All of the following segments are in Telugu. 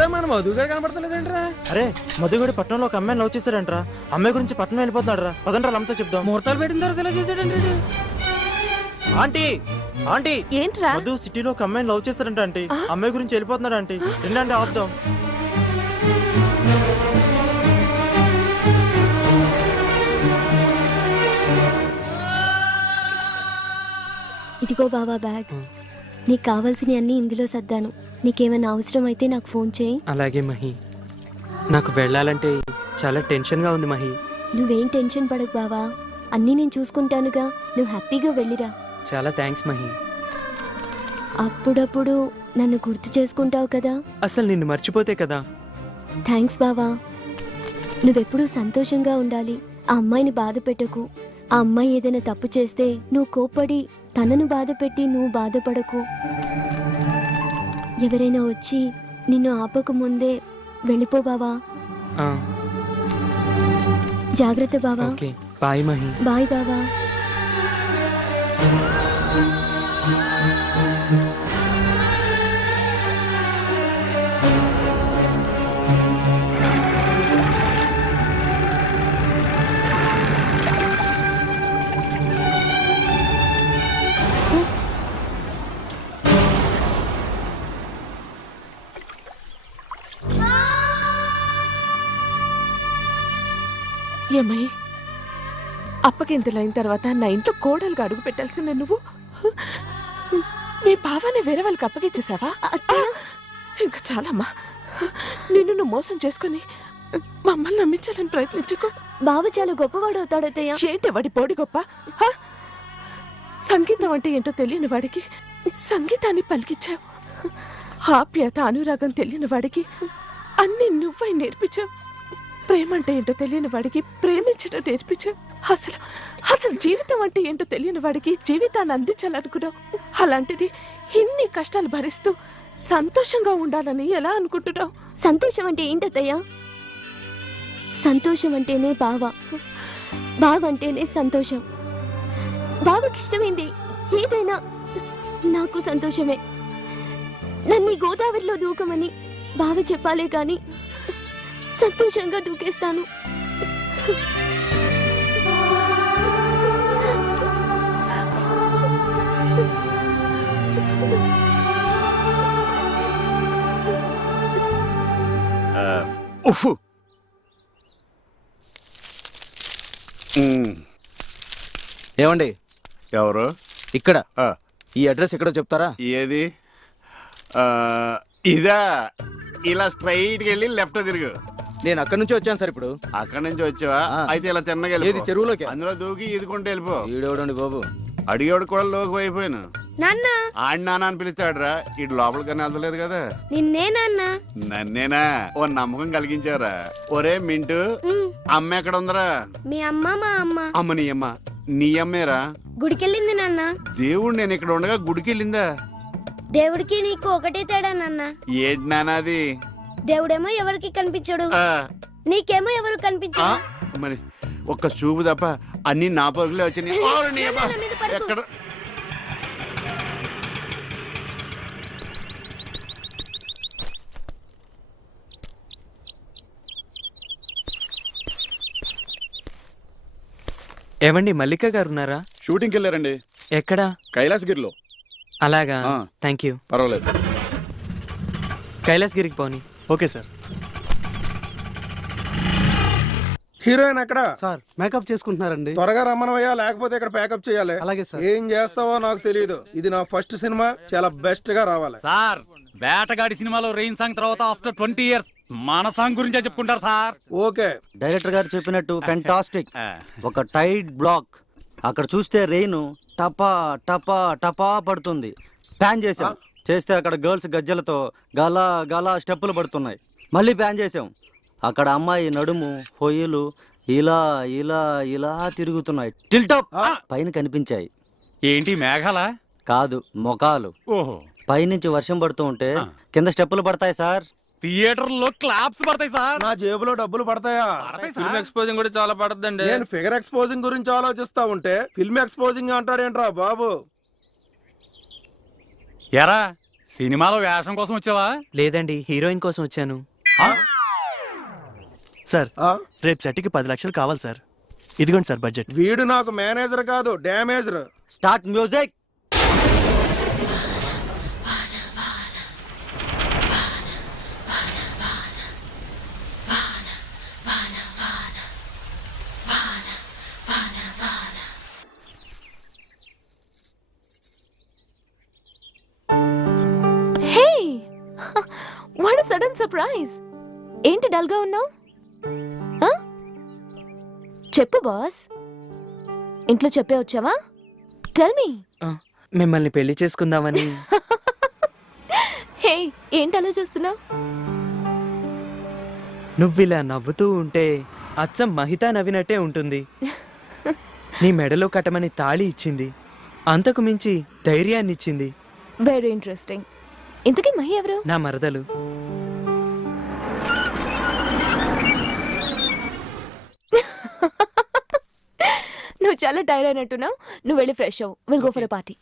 ఏంట్రా మన మధుగారు కనపడతలేదేంట్రా? అరే మధుగడి పట్టణంలో ఒక అమ్మాయిని లవ్ చేశాడంట్రా. అమ్మాయి గురించి పట్టణం వెళ్ళిపోతున్నాడు రా. పదండ్రా అమ్మతో చెప్దాం. ముహూర్తాలు పెట్టిన తర్వాత ఇలా చేశాడంటే. ఆంటీ ఆంటీ ఏంట్రా? మధు సిటీలో ఒక అమ్మాయిని లవ్ చేశాడంట ఆంటీ. అమ్మాయి గురించి వెళ్ళిపోతున్నాడు ఆంటీ. ఏంటంటే ఆపుదాం. ఇదిగో బావా బ్యాగ్. నీకు కావాల్సినవి అన్నీ ఇందులో సర్దాను. నీకేమైనా అవసరం అయితే నాకు ఫోన్ చేయి. అలాగే మహి. నాకు వెళ్ళాలంటే చాలా టెన్షన్గా ఉంది మహి. నువ్వేం టెన్షన్ పడకు బావా, అన్నీ నేను చూసుకుంటానుగా. నువ్వు హ్యాపీగా వెళ్ళిరా. చాలా థ్యాంక్స్ మహి. అప్పుడప్పుడు నన్ను గుర్తు చేసుకుంటావు కదా. అసలు నిన్ను మర్చిపోతే కదా. థ్యాంక్స్ బావా. నువ్వెప్పుడూ సంతోషంగా ఉండాలి. ఆ అమ్మాయిని బాధ పెట్టకు. ఆ అమ్మాయి ఏదైనా తప్పు చేస్తే నువ్వు కోప్పడి తనను బాధ పెట్టి నువ్వు బాధపడకు. ఎవరైనా వచ్చి నిన్ను ఆపక ముందే వెళ్ళిపో బావా. జాగ్రత్త బావా. Okay bye Mahi. బాయ్ బావా. ఏమై అప్పగింతలైన తర్వాత నా ఇంట్లో కోడలుగా అడుగు పెట్టాల్సిన నువ్వు మీ బావాన్ని వేరే వాళ్ళకి అప్పగించేసావా? ఇంకా చాలమ్మా. నిన్ను నువ్వు మోసం చేసుకుని మమ్మల్ని నమ్మించాలని ప్రయత్నించుకో. బావ చాలా గొప్పవాడు అవుతాడు అత్తయ్య. ఏంటి వాడి పోడి గొప్ప? సంగీతం అంటే ఏంటో తెలియని వాడికి సంగీతాన్ని పలికించావు. ఆప్యాయత అనురాగం తెలియని వాడికి అన్ని నువ్వై నేర్పించావు. ప్రేమ అంటే ఏంటో తెలియని వాడికి ప్రేమించడం నేర్పించావు. అసలు జీవితం అంటే ఏంటో తెలియని వాడికి జీవితాన్ని అందించాలనుకున్నావు. అలాంటిది ఇన్ని కష్టాలు భరిస్తూ సంతోషంగా ఉండాలని ఎలా అనుకుంటున్నావు? సంతోషం అంటే ఏంటత్తయ్య? సంతోషం అంటేనే బావ, బావ అంటేనే సంతోషం. బావకి ఇష్టమైంది ఏదైనా నాకు సంతోషమే. నన్ను గోదావరిలో దూకమని బావ చెప్పాలే గాని సంతోషంగా దూకేస్తాను. ఏమండి? ఎవరు? ఇక్కడ ఈ అడ్రస్ ఎక్కడో చెప్తారా? ఏది? ఇదా? ఇలా స్ట్రైట్ వెళ్ళి లెఫ్ట్ తిరుగు. నేను అక్కడి నుంచి వచ్చాను సార్. ఇప్పుడు అక్కడి నుంచి వచ్చావా? అయితే ఇలా తిన్నగా ఏది చెరువులోకి అందులో దూకి ఈదుకుంటూ వెళ్ళిపో. ఈడోడండి బాబు. అడిగేవాడు కూడా లోకి అయిపోయాను. నాన్న ఆడి నాన్న అని పిలుస్తాడురా. ఇటు లోపలికన్నా వెళ్తలేదు కదా. నిన్నే నాన్న. నన్నేనా? ఓ నమ్మకం కలిగించారా? ఒరే మింటూ, అమ్మ ఎక్కడ ఉందరా? మీ అమ్మ మా అమ్మ. అమ్మ నీ అమ్మ. నీ అమ్మేరా? గుడికెళ్ళింది నాన్న. దేవుడు నేను ఇక్కడ ఉండగా గుడికి వెళ్ళిందా? దేవుడికి నీకు ఒకటే తేడా నాన్న. ఏంటి నానాది? దేవుడేమో ఎవరికి కనిపించడు, నీకేమో ఎవరు కనిపించడు. మరి ఒక్క చూపు తప్ప అన్ని నా పరుగులే వచ్చినాయి. ఎక్కడ? ఏమండి మల్లిక గారు ఉన్నారా? షూటింగ్కి వెళ్ళారండి. ఎక్కడా? కైలాసగిరిలో. అలాగా, థ్యాంక్ యూ. పర్వాలేదు. కైలాసగిరికి పోనీ. Okay sir. హీరోయిన్ అక్కడ సార్ మేకప్ చేసుకుంటున్నారండి. త్వరగా రమ్మనవయ్యా, లేకపోతే ఇక్కడ ప్యాకప్ చేయాలి. అలాగే సార్. ఏం చేస్తావో నాకు తెలియదు. ఇది నా ఫస్ట్ సినిమా, చాలా బెస్ట్ గా రావాలి. సార్ వేటగాడి సినిమాలో రెయిన్ సాంగ్ తర్వాత ఆఫ్టర్ 20 years మన సాంగ్ గురించే చెప్పుకుంటారు సార్. ఓకే. డైరెక్టర్ గారు చెప్పినట్టు ఫెంటాస్టిక్. ఒక టైట్ బ్లాక్, అక్కడ చూస్తే రెయిన్ టపా టపా టపా పడుతుంది. ప్యాన్ చేసాం, చేస్తే అక్కడ గర్ల్స్ గజ్జలతో గలా గలా స్టెప్పులు పడుతున్నాయి. మళ్ళీ ప్యాన్ చేసాం, అక్కడ అమ్మాయి నడుము హొయ్యలు ఇలా ఇలా ఇలా తిరుగుతున్నాయి. టిల్టాప్ పైన కనిపించాయి. ఏంటి మేఘాలా? కాదు, మొఖాలు. ఓహో, పైనుంచి వర్షం పడుతూ ఉంటే కింద స్టెప్పులు పడతాయి సార్. థియేటర్లో క్లాప్స్ పడతాయి సార్. నా జేబులో డబ్బులు పడతాయా? ఫిల్మ్ ఎక్స్పోజింగ్ కూడా చాలా పడద్దండి. నేను ఫిగర్ ఎక్స్పోజింగ్ గురించి ఆలోచిస్తా ఉంటే ఫిల్మ్ ఎక్స్పోజింగ్ అంటాడేంట్రా బాబు? ఎరా సినిమాలో వేషం కోసం వచ్చావా? లేదండి, హీరోయిన్ కోసం వచ్చాను. సార్ ఆ? రేపు సెట్కి 10 లక్షలు కావాలి సార్. ఇదిగోండి సార్ బడ్జెట్. వీడు నాకు మేనేజర్ కాదు damager. Start music. Hey, what sudden surprise. ఏంటి డల్గా ఉన్నావు? చెప్పు బాస్. ఇంట్లో చెప్పే వచ్చావా? Tell me. మిమ్మల్ని పెళ్లి చేసుకుందామని. హే, ఏంటి అలా చూస్తున్నావు? నువ్విలా నవ్వుతూ ఉంటే అచ్చం మహితా నవ్వినట్టే ఉంటుంది. నీ మెడలో కట్టమని తాళి ఇచ్చింది, అంతకు మించి ధైర్యాన్ని ఇచ్చింది. Very interesting. ఇంతకీ మహి ఎవరు? నా మరదలు. నువ్వు చాలా టైర్ అయినట్టున్నావు. నువ్వు వెళ్ళి ఫ్రెష్ అవ్వు. Will go for a party.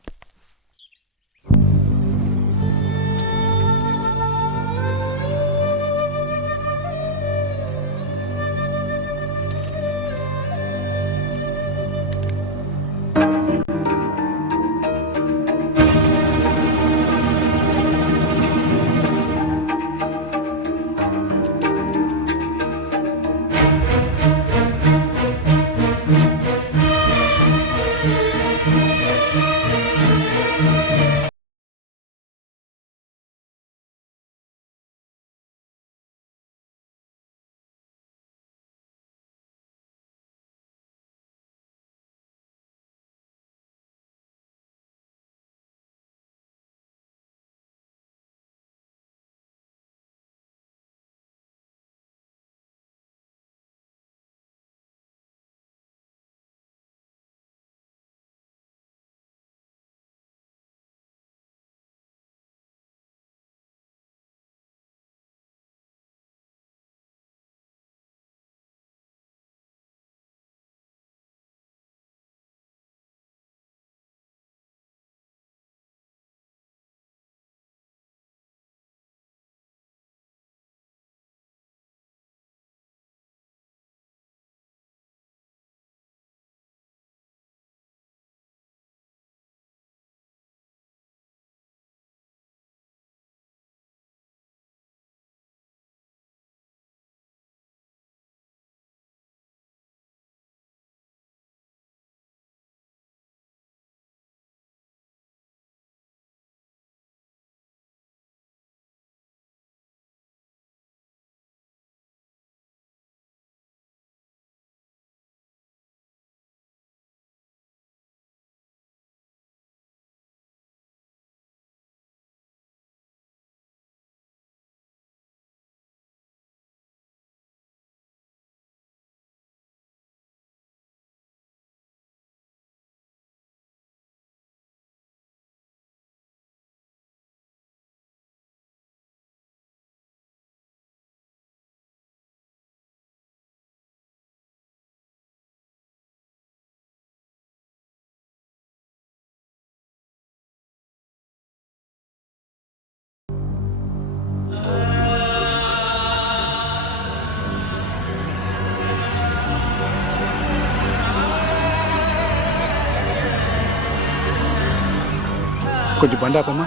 కొంచెం బండి ఆపమ్మా.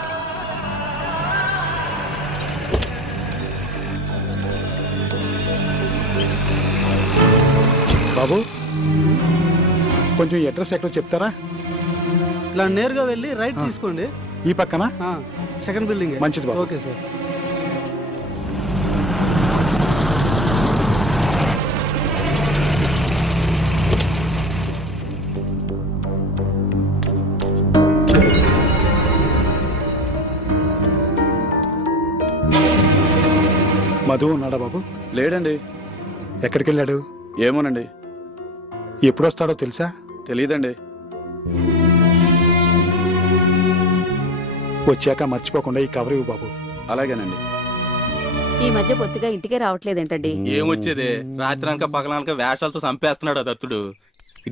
బాబు కొంచెం అడ్రస్ ఎక్కడో చెప్తారా? ఇలా నేరుగా వెళ్ళి రైట్ తీసుకోండి. ఈ పక్కన సెకండ్ బిల్డింగ్. మంచిది బాబు. Okay sir. మధు ఉన్నాడా బాబు? లేడండి. ఎక్కడికి వెళ్ళాడు? ఏమోనండి. ఎప్పుడు వస్తాడో తెలుసా? తెలియదండి. వచ్చాక మర్చిపోకుండా ఈ కవర్ ఇవ్వు బాబు. అలాగేనండి. ఈ మధ్య పొత్తుగా ఇంటికే రావట్లేదేంటండి? ఏమొచ్చేది, రాత్రి అనక పగలనక వేషాలతో చంపేస్తున్నాడు దత్తుడు.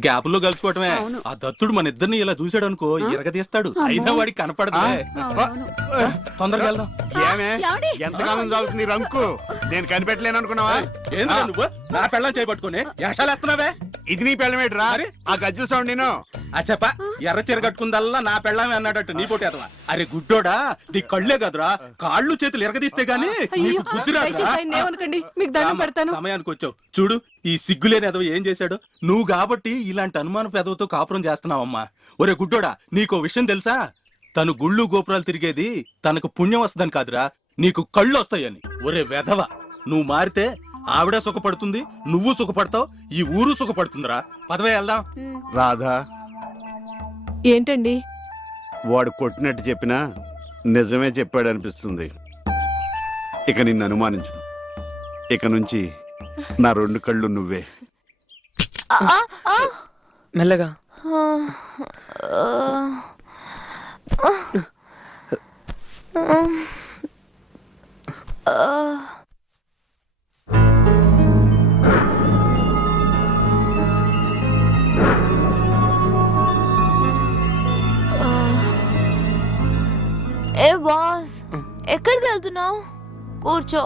గ్యాప్ లో కలుసుకోవటమే. ఆ దత్తుడు మన ఇద్దరిని ఇలా చూసాడు అనుకో ఇరగదీస్తాడు. అయినా వాడికి కనపడదు. తొందరగా వెళ్దాం. ఏమే ఎంతకాలం చదువుతుంది రంకు? నేను కనిపెట్టలేను అనుకున్నావా? ఏంద్రా నువ్వు నా పెళ్ళం చేయబట్టుకుని వేషాలేస్తున్నావే? ఇది నీ పెళ్ళమేట్రా? ఆ గజ్జల సౌండ్ నేను ఆ చెప్ప ఎర్ర చీర కట్టుకుందల్లా నా పెళ్ళమే అన్నాడట్టు నీ పోటీ అదవా. అరే గుడ్డోడా, నీ కళ్ళే కదరా, కాళ్ళు చేతులు ఎరగదీస్తే గానీ నీకు బుద్ధి రాదురా. మీకు దండం పెడతాను. సమయానికి వచ్చావు చూడు. ఈ సిగ్గులేని ఎదవ ఏం చేశాడు? నువ్వు కాబట్టి ఇలాంటి అనుమాన పెదవతో కాపురం చేస్తున్నావమ్మా. ఒరే గుడ్డోడా, నీకో విషయం తెలుసా? తను గుళ్ళు గోపురాలు తిరిగేది తనకు పుణ్యం వస్తుందని కాదురా, నీకు కళ్ళు వస్తాయని. ఒరే వెధవ, నువ్వు మారితే ఆవిడ సుఖపడుతుంది, నువ్వు సుఖపడతావు, ఈ ఊరు సుఖపడుతుందిరా. పదవే వెళ్దాం. రాధా, ఏంటండి? వాడు కొట్టినట్టు చెప్పినా నిజమే చెప్పాడు అనిపిస్తుంది. ఇక నిన్ను అనుమానించను. ఇక నుంచి నా రెండు కళ్ళు నువ్వే. మెల్లగా. ఏ బాస్, ఎక్కడికి వెళ్తున్నావు? కూర్చో.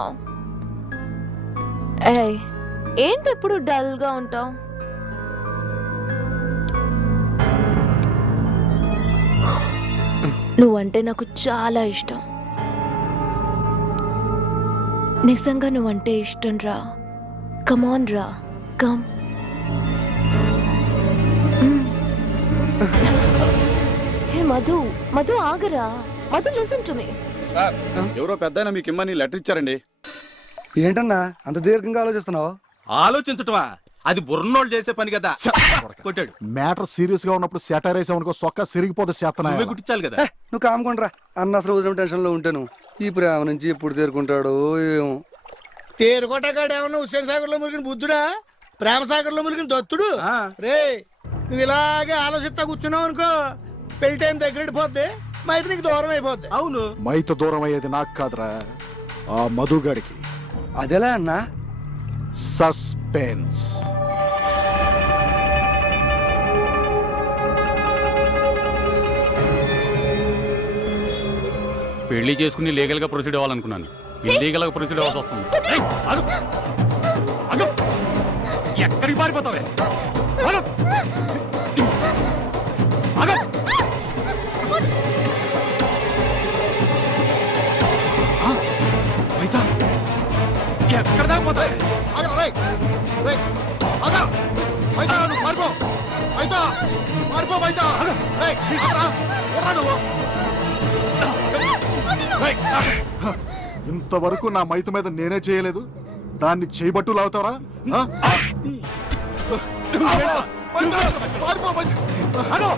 ఏయ్, ఏంటి ఎప్పుడు డల్ గా ఉంటావు? నువ్వంటే నాకు చాలా ఇష్టం. నిజంగా నువ్వంటే ఇష్టం రా. కమాన్ రా, కమ్. హే మధు, మధు ఆగరా. Madhu listen to me. Sir, ఎవరో పెద్ద మీకు ఇమ్మని లెటర్ ఇచ్చారండి. ఏంటన్నా అంత దీర్ఘంగా ఆలోచిస్తున్నావు? ఆలోచించటమా? అది బుర్రనోళ్ళు చేసే పని కదా. కొట్టాడు. మ్యాటర్ సీరియస్ గా ఉన్నప్పుడు సెటర్ వేసామనుకో సొక్క సిరిగిపోతే నువ్వే గుట్టించాలి కదా. నువ్వు కామ్కొండ్రా. అన్న అసలు వదిలిన టెన్షన్ లో ఉంటాను. ఈ ప్రేమ నుంచి ఎప్పుడు తేరుకుంటాడో ఏమో. తేరుకోటగాడు ఏమన్నా హుస్సేన్ సాగర్ లో మురిగిన బుద్ధుడా, ప్రేమ సాగర్ లో మురిగిన దత్తుడు? రే, నువ్వు ఇలాగే ఆలోచిస్తా కూర్చున్నావు అనుకో, పెళ్లి టైం దగ్గరపోద్ది, మైత్రి నీకు దూరం అయిపోద్ది. అవును, మైత దూరం అయ్యేది నాకు కాదురా, ఆ మధుగాడికి. అదెలా అన్నా? సస్పెన్స్. పెళ్లి చేసుకుని లీగల్ గా ప్రొసీడ్ అవ్వాలనుకున్నాను. ఇల్లీగల్ గా ప్రొసీడ్ అవ్వాల్సి వస్తుంది. ఎక్కడికి పారిపోతావే? ఎక్కడ దాకా పోతావే? ఇంతవరకు నా మైత మీద నేనే చేయలేదు, దాన్ని చేయబట్టు లాగుతావరా? అగో!